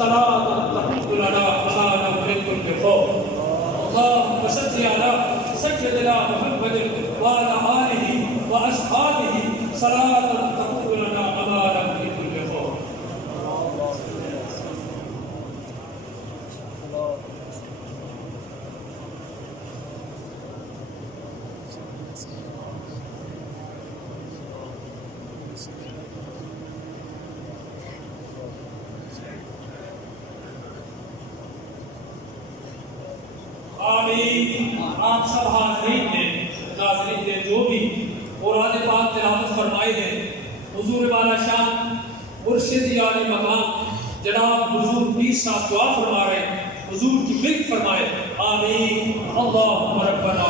सलातन तक़ूदु लना मकाना मिन कुल्लि खौफ। अल्लाहुम्मा सल्लि अला सय्यिदिना मुहम्मदिन व अला आलिहि व अस्हाबिहि सलातन तक़ूदु लना मकाना मिन कुल्लि खौफ। आमीन। आप सब हाज़रीन ने जो भी कुरान पाक तिलावत फरमाए हैं, हुजूर वाला शान मुर्शिद यानी मकाम जनाब हुजूर पीर साहब दुआ फरमा रहे हैं, हुजूर की बिल्कुल फरमाए। आमीन। अल्लाहुम्मा रब्बना